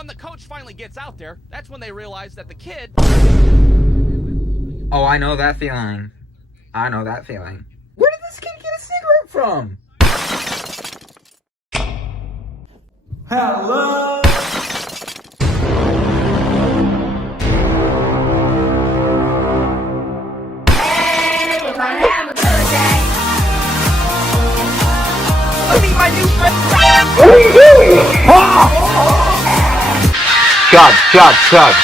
when the coach finally gets out there, that's when they realize that the kid... Oh, I know that feeling. I know that feeling. Where did this kid get a cigarette from? Hello? Hey, we're gonna have a good day. Meet my new friend. What are you doing? Chug, chug, chug.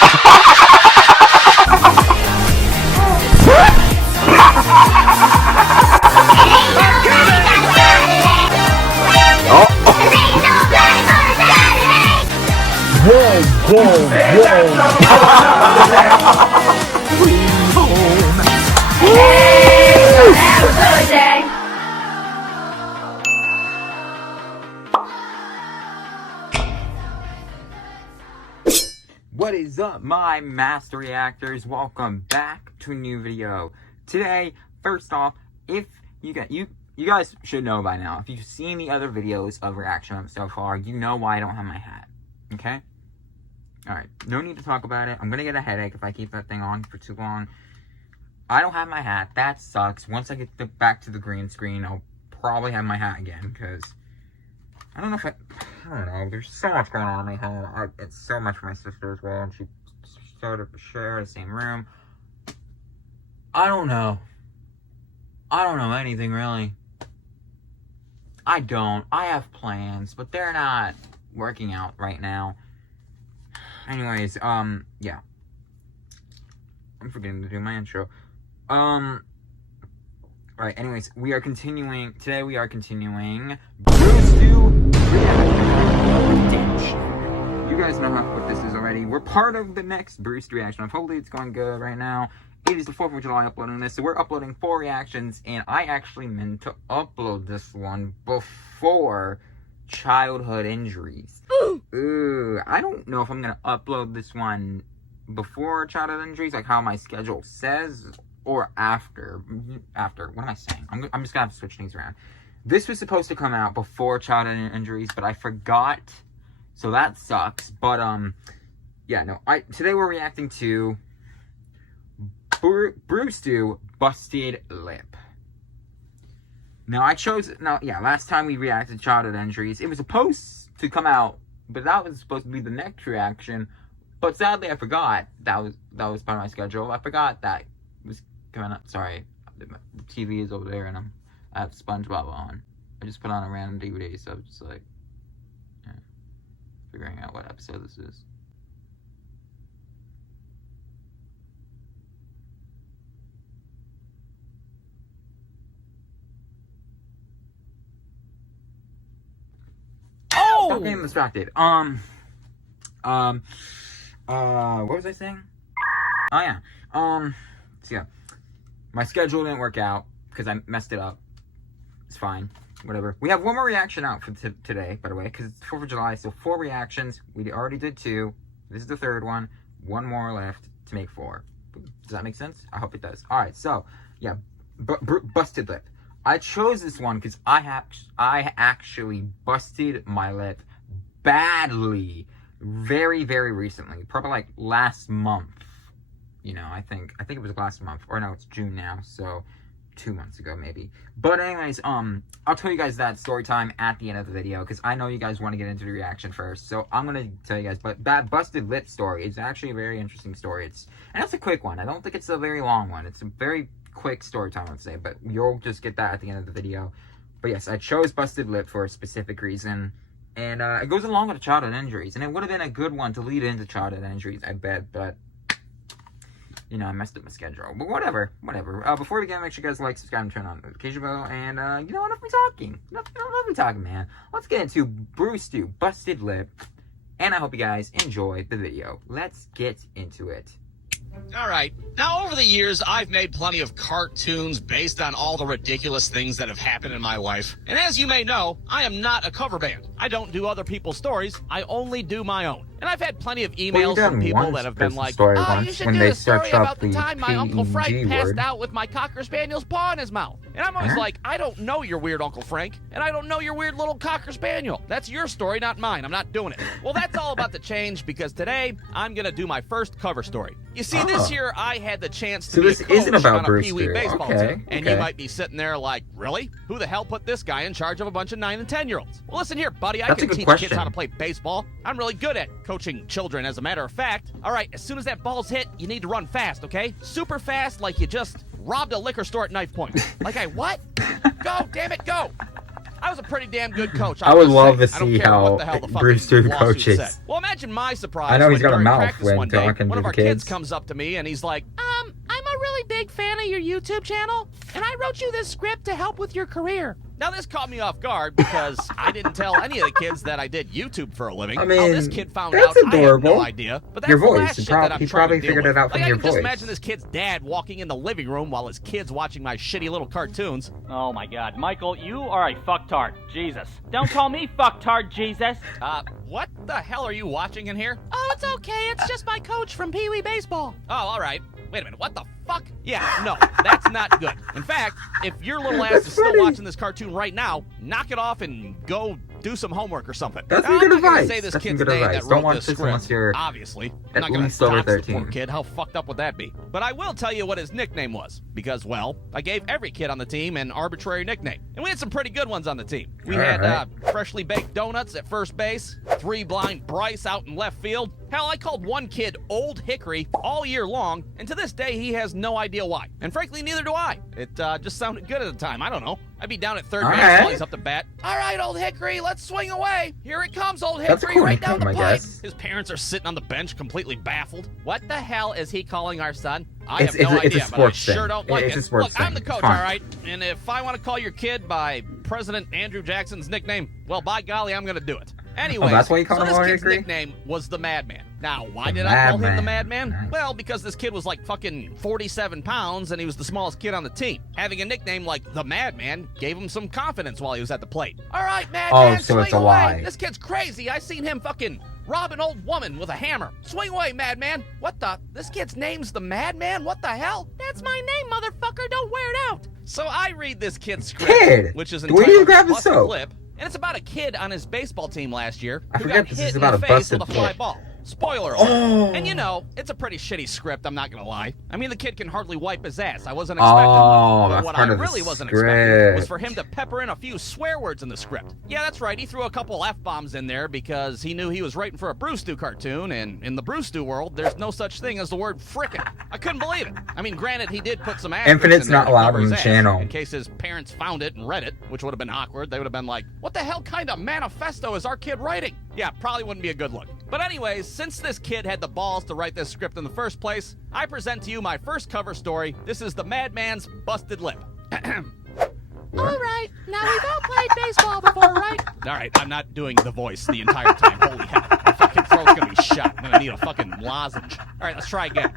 What is up, my master reactors? Welcome back to a new video. Today, first off, if you guys should know by now, if you've seen the other videos of reaction so far, you know why I don't have my hat. Okay? Alright, no need to talk about it. I'm gonna get a headache if I keep that thing on for too long. I don't have my hat. That sucks. Once I get back to the green screen, I'll probably have my hat again, because I don't know if I don't know. There's so much going on in my home. It's so much for my sister as well, and she sort of share the same room. I don't know. I don't know anything, really. I don't. I have plans, but they're not working out right now. Anyways, yeah. I'm forgetting to do my intro. Right, anyways, we are continuing, today we are continuing BrewStew Redemption. You guys know what this is already. We're part of the next BrewStew reaction. Hopefully it's going good right now. It is the 4th of July uploading this, so we're uploading 4 reactions, and I actually meant to upload this one before childhood injuries. Ooh, I don't know if I'm gonna upload this one before childhood injuries, like how my schedule says, or after. What am I saying? I'm just gonna have to switch things around. This was supposed to come out before childhood injuries, but I forgot, so that sucks. But yeah, no. Today we're reacting to BrewStew Busted Lip. Now last time we reacted to childhood injuries, it was supposed to come out, but that was supposed to be the next reaction. But sadly, I forgot that was part of my schedule. I forgot that was coming up. Sorry, the TV is over there, and I have SpongeBob on. I just put on a random DVD, so I'm just like, yeah, figuring out what episode this is. Oh! Stop getting distracted. What was I saying? Oh yeah. So yeah, my schedule didn't work out because I messed it up. It's fine, whatever. We have one more reaction out for today, by the way, because it's 4th of July, so 4 reactions. We already did 2. This is the 3rd one. 1 more left to make 4. Does that make sense? I hope it does. All right, so yeah, busted lip. I chose this one because I actually busted my lip badly. Very, very recently, probably like last month. You know, I think it was last month, or no, it's June now, so 2 months ago maybe. But anyways, I'll tell you guys that story time at the end of the video, because I know you guys want to get into the reaction first. So I'm gonna tell you guys, but that busted lip story is actually a very interesting story. And it's a quick one. I don't think it's a very long one. It's a very quick story time, let's say, but you'll just get that at the end of the video. But yes, I chose busted lip for a specific reason. And it goes along with the childhood injuries. And it would have been a good one to lead into childhood injuries, I bet. But, you know, I messed up my schedule. But whatever. Before we begin, make sure you guys like, subscribe, and turn on the notification bell. And, you know, enough of me talking. Enough of me talking, man. Let's get into BrewStew Busted Lip. And I hope you guys enjoy the video. Let's get into it. All right. Now, over the years, I've made plenty of cartoons based on all the ridiculous things that have happened in my life. And as you may know, I am not a cover band. I I don't do other people's stories. I only do my own. And I've had plenty of Well, emails you've done from people one that have been person's like, story you once should when do they a story search up about the the time my Uncle Frank PEG passed word. out with my Cocker Spaniel's paw in his mouth. And I'm always like, I don't know your weird Uncle Frank, and I don't know your weird little Cocker Spaniel. That's your story, not mine. I'm not doing it. Well, that's all about to change because today I'm going to do my first cover story. You see, this year I had the chance to So be this a coach isn't about on a Pee Wee BrewStew. baseball Okay, team. And okay. you might be sitting there like, really? Who the hell put this guy in charge of a bunch of 9 and 10-year-olds? Well, listen here, buddy. I That's a can good teach question. kids how to play baseball. I'm really good at coaching children, as a matter of fact. All right, as soon as that ball's hit, you need to run fast, okay? Super fast, like you just robbed a liquor store at knife point. Like I what? Go, damn it, go! I was a pretty damn good coach. I would love to I don't see care what how the hell the fucking BrewStew lawsuit coaches. said. Well, imagine my surprise. I know he's when got a during mouth practice when one day, talking one to of the our kids kids. comes up to me and he's like, I'm a really big fan of your YouTube channel, and I wrote you this script to help with your career. Now, this caught me off guard because I didn't tell any of the kids that I did YouTube for a living. I How mean, this kid found that's out, I have adorable. no idea. But that's Your the voice. last He shit that I'm he trying probably to deal figured with. it out from Like, your I can just voice. imagine this kid's dad walking in the living room while his kid's watching my shitty little cartoons. Oh my god, Michael, you are a fucktard. Jesus. Don't call me fucktard, Jesus. What the hell are you watching in here? Oh, it's okay. It's just my coach from Pee Wee Baseball. Oh, all right. Wait a minute. What the fuck? Yeah, no, that's not good. In fact, if your little ass That's is still funny. watching this cartoon right now, knock it off and go do some homework or something. That's some I'm good not gonna advice. say this That's some kid's good name advice. that Don't wrote watch this this unless script. you're Obviously, I'm at not gonna least over dox the 13. poor kid. How fucked up would that be? But I will tell you what his nickname was because, well, I gave every kid on the team an arbitrary nickname, and we had some pretty good ones on the team. We had Alright. freshly baked donuts at first base, 3 blind Bryce out in left field. Hell, I called one kid Old Hickory all year long, and to this day he has no idea why. And frankly, neither do I. It just sounded good at the time. I don't know. I'd be down at third base Alright. while he's up to bat. All right, Old Hickory, let's swing away. Here it comes, Old That's a Hickory, cool right down the nickname, I pipe. guess. His parents are sitting on the bench, completely baffled. What the hell is he calling our son? I It's- have no it's a idea, but I sports sure thing. don't like It's it. a sports Look, I'm the thing. coach, It's fine. all right? And if I want to call your kid by President Andrew Jackson's nickname, well, by golly, I'm going to do it. Anyways, that's why you call so him this Old kid's Hickory? nickname was the Madman. Now, why The did I call him the Madman. Madman? Well, because this kid was like fucking 47 pounds and he was the smallest kid on the team. Having a nickname like the Madman gave him some confidence while he was at the plate. All right, Madman, Oh, so swing it's a away. lie. This kid's crazy. I seen him fucking rob an old woman with a hammer. Swing away, Madman. What the? This kid's name's the Madman? What the hell? That's my name, motherfucker. Don't wear it out. So I read this kid's script, Kid, which is where do you entitled grab the Busted soap? Lip, and it's about a kid on his baseball team last year I who forget got this hit is in about the a face with busted a fly lip. ball. Spoiler alert. Oh. And you know, it's a pretty shitty script, I'm not gonna lie. I mean, the kid can hardly wipe his ass. I wasn't expecting one. Oh, But that's what part I of the really wasn't expecting was script. for him to pepper in a few swear words in the script. Yeah, that's right, he threw a couple F-bombs in there because he knew he was writing for a BrewStew cartoon, and in the BrewStew world, there's no such thing as the word frickin'. I couldn't believe it. I mean, granted, he did put some asterisks Infinite's in there not to allowed cover on his the ass, channel. in case his parents found it and read it, which would have been awkward. They would have been like, what the hell kind of manifesto is our kid writing? Yeah, probably wouldn't be a good look. But anyways, since this kid had the balls to write this script in the first place, I present to you my first cover story. This is the Madman's Busted Lip. All right, now we've all played baseball before, right? All right, I'm not doing the voice the entire time. Holy hell, my fucking throat's gonna be shot. I'm gonna need a fucking lozenge. All right, let's try again.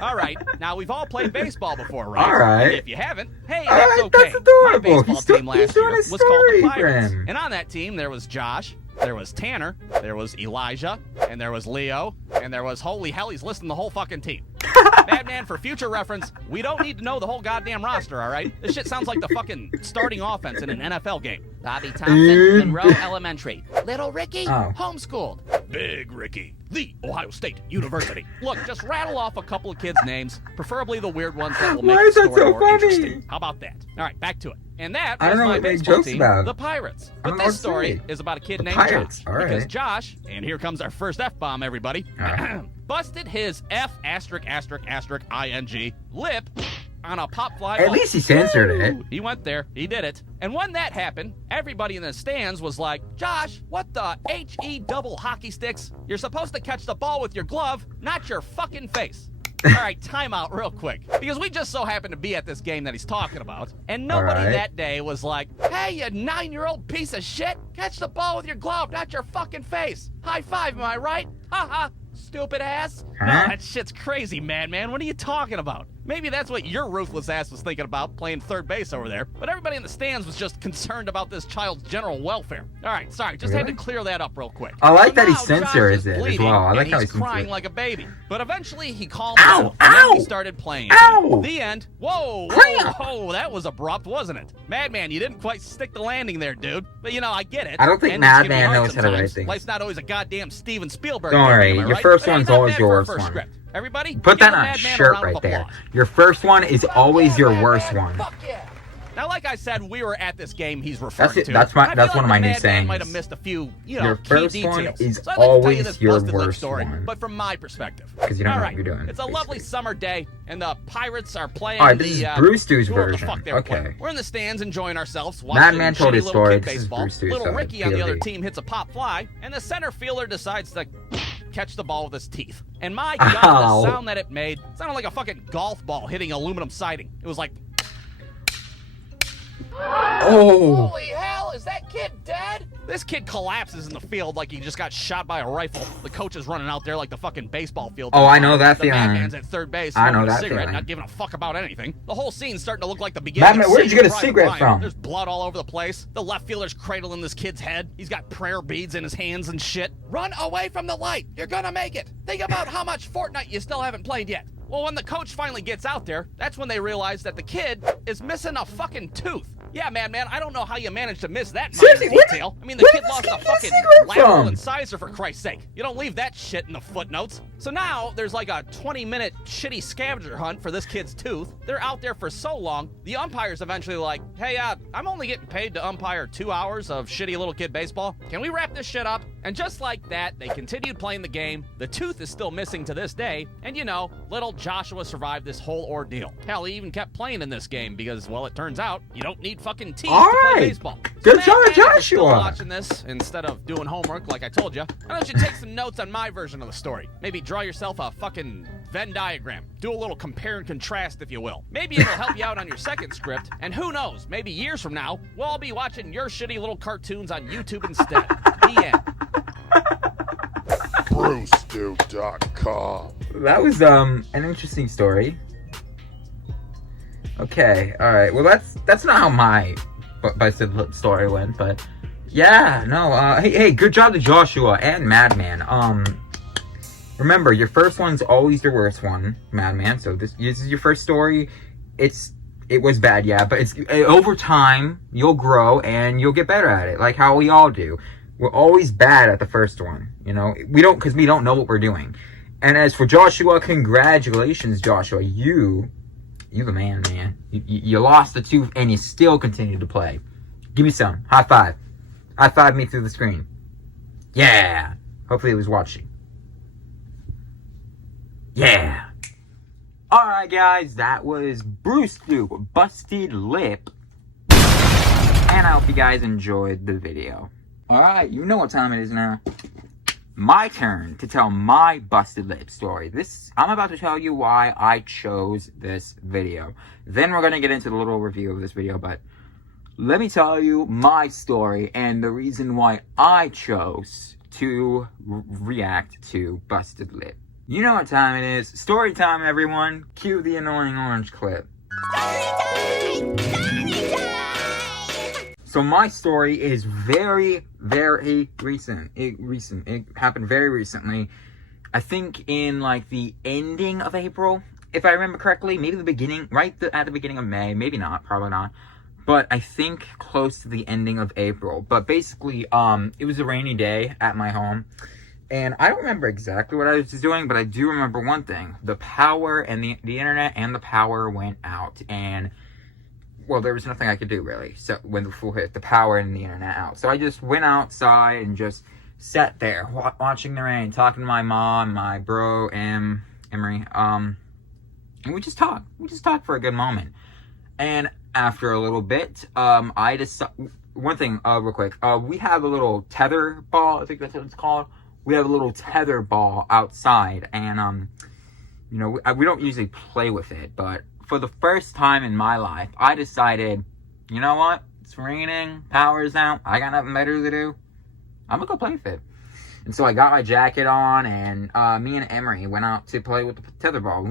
All right, now we've all played baseball before, right? All right. If you haven't, hey, All that's right, okay. that's adorable. My baseball He's still- team he's last doing year his was called the story for Pirates, him. and on that team there was Josh, there was Tanner, there was Elijah, and there was Leo, and there was holy hell, he's listing the whole fucking team. Madman, for future reference, we don't need to know the whole goddamn roster, all right? This shit sounds like the fucking starting offense in an NFL game. Bobby Thompson, Monroe Elementary. Little Ricky, Oh. homeschooled. Big Ricky, the Ohio State University. Look, just rattle off a couple of kids' names, preferably the weird ones that will Why make is the that story so more funny? interesting. How about that? All right, back to it. And that I was don't know my what to make baseball jokes team, about. the Pirates. I But don't know this what to story say. is about a kid The named Pirates, Josh. all right. Because Josh, and here comes our first F-bomb, everybody, busted his F***ing lip on a pop fly At ball. least he censored it. Woo! He went there. He did it. And when that happened, everybody in the stands was like, Josh, what the H-E double hockey sticks? You're supposed to catch the ball with your glove, not your fucking face. All right, time out real quick. Because we just so happened to be at this game that he's talking about, and nobody All right. that day was like, hey, you 9-year-old piece of shit, catch the ball with your glove, not your fucking face. High five, am I right? Ha ha, stupid ass. No, Huh? that shit's crazy, Madman. What are you talking about? Maybe that's what your ruthless ass was thinking about, playing third base over there. But everybody in the stands was just concerned about this child's general welfare. All right, sorry, just had to clear that up real quick. I like So that he now censors Josh is it as bleeding, well. I like and how he he's crying censors it. like a baby. But eventually he calmed Ow, down, and then ow, he started playing. ow. The end. Whoa, Cramp. whoa, that was abrupt, wasn't it? Madman, you didn't quite stick the landing there, dude. But you know, I get it. I don't think And it's gonna be Madman hard knows how to write sometimes. things. Life's not always a goddamn Steven Spielberg. Don't worry, movie, am I your right? first But ain't one's that always bad your for a worst first one. script. Everybody, Put give that the on a Madman a shirt round of right there. applause. Your first one is always your worst one. Fuck yeah. Now, like I said, we were at this game he's referring That's it. to. That's I feel one of like my the new Madman sayings. might have missed a few, Your key first details. one is So I'd like to tell you always this your busted lip worst story, one. but from my perspective. 'Cause you don't know All what right, you're doing, it's a lovely basically. summer day, and the Pirates are playing All right, this is BrewStew's whoever the version. fuck they were Okay. playing. We're in the stands enjoying ourselves, watching Madman told shitty his little story. kid This is baseball. BrewStew's Little side, Ricky on the other POV. team hits a pop fly, and the center fielder decides to catch the ball with his teeth. And my God, Ow. the sound that it made sounded like a fucking golf ball hitting aluminum siding. It was like, Oh. holy hell, is that kid dead? This kid collapses in the field like he just got shot by a rifle. The coach is running out there like the fucking baseball field. Oh, I know that the feeling. Madman's at third base, I know smoking a that cigarette, feeling. not giving a fuck about anything. The whole scene's starting to look like the beginning. Madman, of where did you Saving get a Private cigarette Ryan. from? There's blood all over the place. The left fielder's cradling this kid's head. He's got prayer beads in his hands and shit. Run away from the light. You're gonna make it. Think about how much Fortnite you still haven't played yet. Well, when the coach finally gets out there, that's when they realize that the kid is missing a fucking tooth. Yeah, man, I don't know how you managed to miss that minor Seriously, where detail. I mean, the where kid did this lost kid a get a fucking cigarette lateral from? incisor, for Christ's sake. You don't leave that shit in the footnotes. So now, there's like a 20-minute shitty scavenger hunt for this kid's tooth. They're out there for so long, the umpire's eventually like, hey, I'm only getting paid to umpire 2 hours of shitty little kid baseball. Can we wrap this shit up? And just like that, they continued playing the game. The tooth is still missing to this day. And you know, little Joshua survived this whole ordeal. Hell, he even kept playing in this game because, well, it turns out you don't need fucking teeth All to play right. baseball. Good So, job, Madman, if you're still Joshua. watching this instead of doing homework like I told you, why don't you take some notes on my version of the story? Maybe draw yourself a fucking Venn diagram. Do a little compare and contrast, if you will. Maybe it'll help you out on your second script, and who knows, maybe years from now, we'll all be watching your shitty little cartoons on YouTube instead. The end. BrewStew.com. That was an interesting story. Okay, all right. Well, that's not how my busted lip story went, but yeah, no. Hey, good job to Joshua and Madman. Remember, your first one's always your worst one, Madman. So this is your first story. It was bad, yeah, but it's over time you'll grow and you'll get better at it, like how we all do. We're always bad at the first one, you know. We don't know what we're doing. And as for Joshua, congratulations, Joshua. You the man. You lost the tooth and you still continue to play. Give me some. High five. High five me through the screen. Yeah. Hopefully he was watching. Yeah. Alright guys, that was BrewStew, Busted Lip. And I hope you guys enjoyed the video. Alright, you know what time it is now. My turn to tell my busted lip story. I'm about to tell you why I chose this video. Then we're going to get into the little review of this video, but let me tell you my story and the reason why I chose to react to busted lip. You know what time it is. Story time, everyone. Cue the annoying orange clip. So my story is very, very recent. It happened very recently. I think in like the ending of April, if I remember correctly. Maybe the beginning, at the beginning of May. Maybe not, probably not. But I think close to the ending of April. But basically, it was a rainy day at my home. And I don't remember exactly what I was doing, but I do remember one thing. The power and the internet and the power went out. And, well, there was nothing I could do, really. So, when the full hit, the power and the internet out. So I just went outside and just sat there, watching the rain, talking to my mom, my bro, Emery. And we just talked. We just talked for a good moment. And after a little bit, I decided... One thing, real quick. We have a little tether ball, I think that's what it's called. We have a little tether ball outside, and, you know, we don't usually play with it, but for the first time in my life, I decided, you know what? It's raining, power's out, I got nothing better to do. I'm gonna go play with it. And so I got my jacket on, and me and Emery went out to play with the tetherball.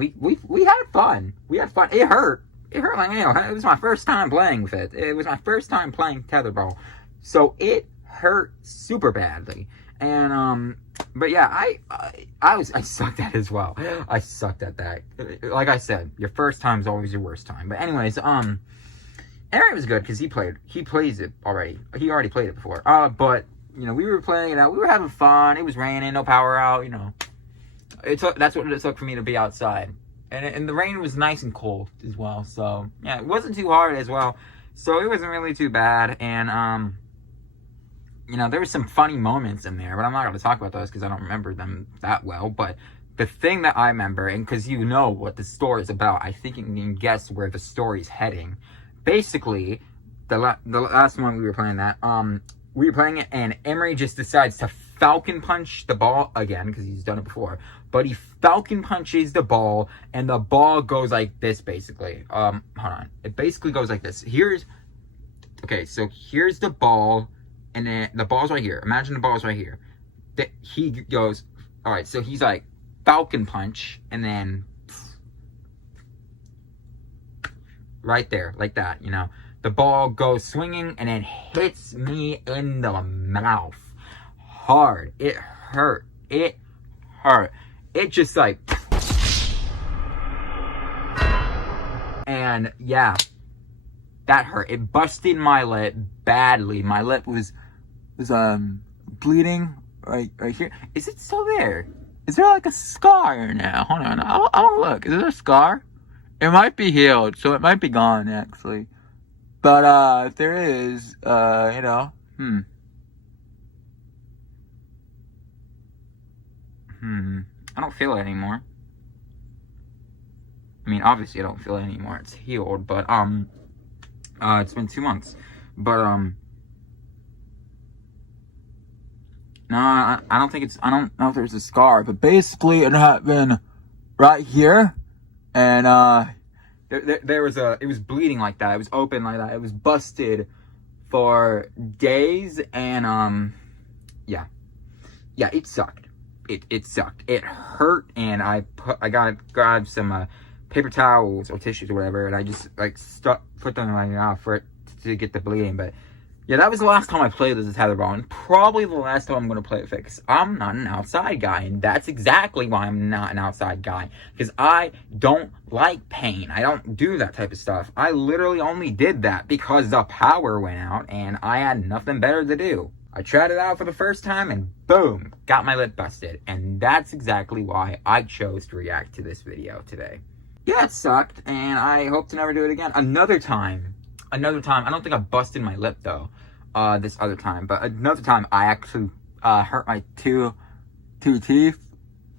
We had fun. We had fun. It hurt. It hurt like, it was my first time playing with it. It was my first time playing tetherball. So it hurt super badly. And, but yeah, I sucked at it as well. I sucked at that. Like I said, your first time is always your worst time. But anyways, Emery was good because he plays it already. He already played it before. But, we were playing it out. We were having fun. It was raining, no power out, That's what it took for me to be outside. And the rain was nice and cold as well. So, yeah, it wasn't too hard as well. So, it wasn't really too bad. And, there were some funny moments in there. But I'm not going to talk about those because I don't remember them that well. But the thing that I remember, and because you know what the story is about, I think you can guess where the story's heading. Basically, the last one we were playing that, we were playing it, and Emery just decides to falcon punch the ball again, because he's done it before, but he falcon punches the ball, and the ball goes like this, basically. Hold on. It basically goes like this. Okay, so here's the ball, and then the ball's right here. Imagine the ball's right here. He goes, alright, so he's like, falcon punch, and then right there, like that, The ball goes swinging and then hits me in the mouth. Hard. It hurt. It hurt. It just like... And yeah, that hurt. It busted my lip badly. My lip was bleeding right here. Is it still there? Is there like a scar now? Hold on. I'll look. Is there a scar? It might be healed, so it might be gone, actually. But, if there is, I don't feel it anymore. I mean, obviously I don't feel it anymore. It's healed, but, it's been 2 months. But, no, I don't think I don't know if there's a scar, but basically it had been right here. And, there was it was bleeding like that. It was open like that. It was busted for days. And, yeah, it sucked. It sucked. It hurt. And I grabbed some, paper towels or tissues or whatever. And I just, put them like, for it to get the bleeding. But, yeah, that was the last time I played this tetherball, and probably the last time I'm going to play it because I'm not an outside guy, and that's exactly why I'm not an outside guy, because I don't like pain. I don't do that type of stuff. I literally only did that because the power went out, and I had nothing better to do. I tried it out for the first time, and boom, got my lip busted, and that's exactly why I chose to react to this video today. Yeah, it sucked, and I hope to never do it again. Another time, I don't think I busted my lip, though. This other time, but another time I actually hurt my two teeth.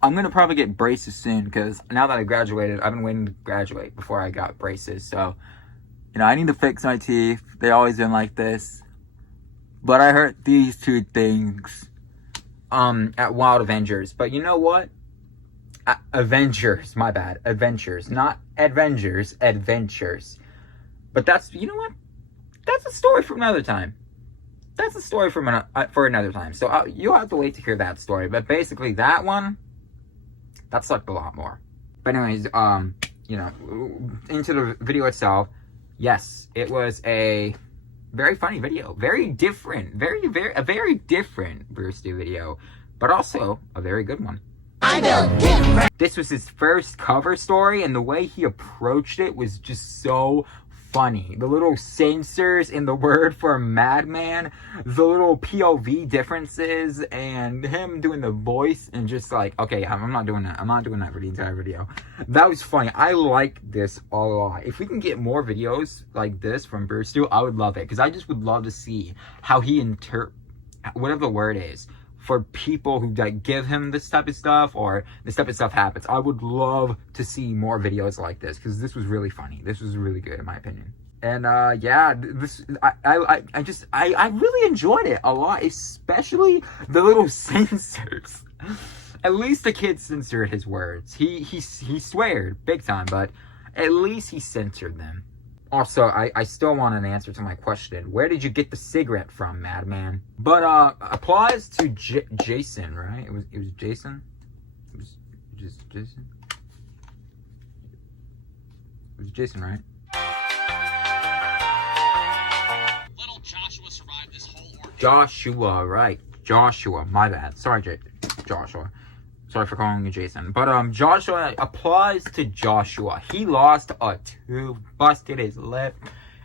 I'm gonna probably get braces soon because now that I graduated, I've been waiting to graduate before I got braces. So, I need to fix my teeth. They always been like this, but I hurt these two things at Wild Avengers. But you know what? Avengers, my bad. Adventures, not Avengers. Adventures. But that's, you know what? That's a story for another time. That's a story for another time. So you'll have to wait to hear that story. But basically, that one, that sucked a lot more. But anyways, into the video itself, yes, it was a very funny video. Very different. A very different BrewStew video. But also, a very good one. This was his first cover story, and the way he approached it was just so funny. The little censors in the word for Madman, the little POV differences, and him doing the voice, and just like, okay, I'm not doing that. I'm not doing that for the entire video. That was funny. I like this a lot. If we can get more videos like this from BrewStew, I would love it, because I just would love to see how he whatever the word is, for people who like give him this type of stuff, or this type of stuff happens. I would love to see more videos like this, because this was really funny. This was really good in my opinion. And yeah, I really enjoyed it a lot, especially the little censors. At least the kid censored his words. He sweared big time, but at least he censored them. Also, I still want an answer to my question. Where did you get the cigarette from, Madman? But applause to Jason, right? It was Jason. It was just Jason. It was Jason, right? Little Joshua survived this whole ordeal. Joshua, right? Joshua, my bad. Sorry, Joshua. Sorry for calling you Jason. But Joshua, applause to Joshua. He lost a tooth, busted his lip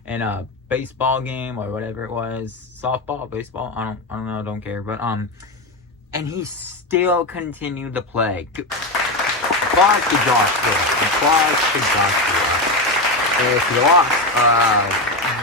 in a baseball game or whatever it was. Softball, baseball, I don't know, don't care. But and he still continued to play. Applause to Joshua. Applause to Joshua. If you lost,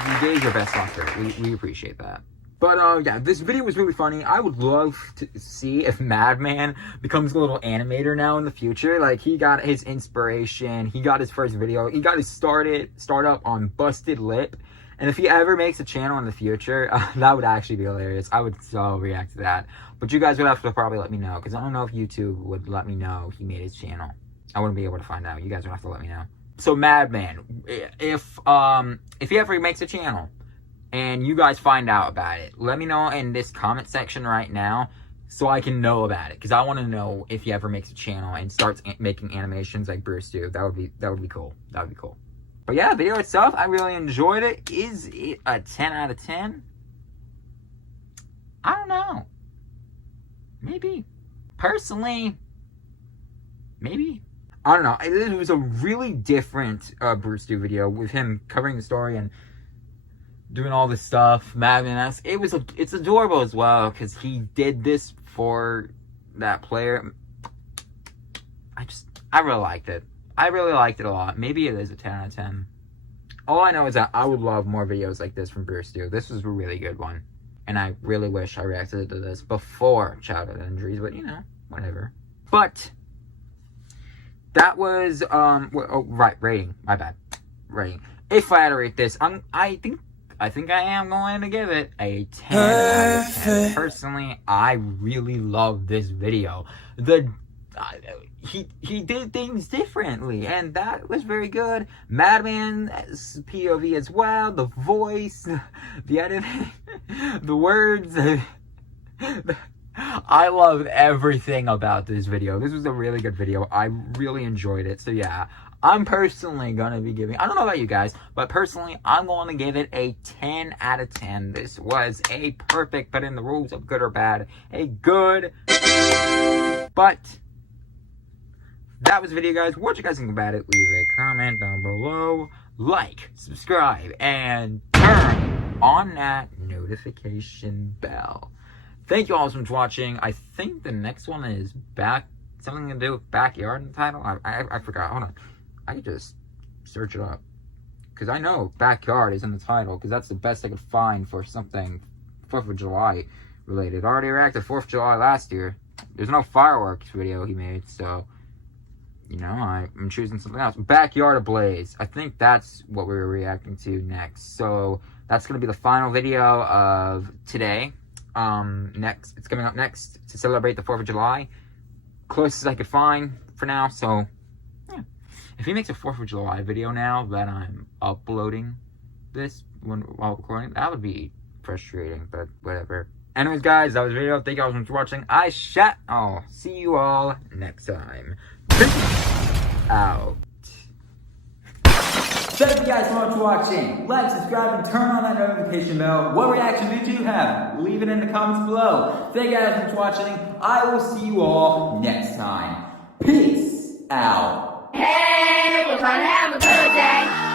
you gave your best effort. We appreciate that. But, yeah, this video was really funny. I would love to see if Madman becomes a little animator now in the future. Like, he got his inspiration. He got his first video. He got his start up on Busted Lip. And if he ever makes a channel in the future, that would actually be hilarious. I would so react to that. But you guys would have to probably let me know. Because I don't know if YouTube would let me know he made his channel. I wouldn't be able to find out. You guys would have to let me know. So, Madman, if he ever makes a channel, and you guys find out about it, let me know in this comment section right now so I can know about it. Because I want to know if he ever makes a channel and starts making animations like BrewStew. That would be cool. That would be cool. But yeah, the video itself, I really enjoyed it. Is it a 10 out of 10? I don't know. Maybe. Personally, maybe. I don't know. It was a really different BrewStew video with him covering the story and doing all this stuff. Madman, it's adorable as well because he did this for that player. I really liked it. I really liked it a lot. Maybe it is a 10 out of 10. All I know is that I would love more videos like this from BrewStew. This was a really good one. And I really wish I reacted to this before childhood injuries, but you know, whatever. But that was rating. My bad. Rating. If I had to rate this, I think I am going to give it a 10 out of 10. Personally, I really love this video. He did things differently, and that was very good. Madman's POV as well, the voice, the editing, the words. I loved everything about this video. This was a really good video. I really enjoyed it. So yeah, I'm personally going to be giving, I don't know about you guys, but personally, I'm going to give it a 10 out of 10. This was a perfect, but in the rules of good or bad, a good. But that was the video, guys. What you guys think about it? Leave a comment down below. Like, subscribe, and turn on that notification bell. Thank you all so much for watching. I think the next one is something to do with backyard in the title. I forgot. Hold on. I could just search it up. Because I know backyard is in the title. Because that's the best I could find for something 4th of July related. I already reacted 4th of July last year. There's no fireworks video he made. So, you know, I'm choosing something else. Backyard Ablaze. I think that's what we were reacting to next. So, that's going to be the final video of today. It's coming up next to celebrate the 4th of July. Closest I could find for now, so yeah. If he makes a 4th of July video now that I'm uploading this while recording, that would be frustrating, but whatever. Anyways, guys, that was the video. Thank you all so much for watching. I'll see you all next time. Peace out. Thank you guys so much for watching. Like, subscribe, and turn on that notification bell. What reaction did you have? Leave it in the comments below. Thank you guys so much for watching. I will see you all next time. Peace out. Hey, we're gonna have a good day.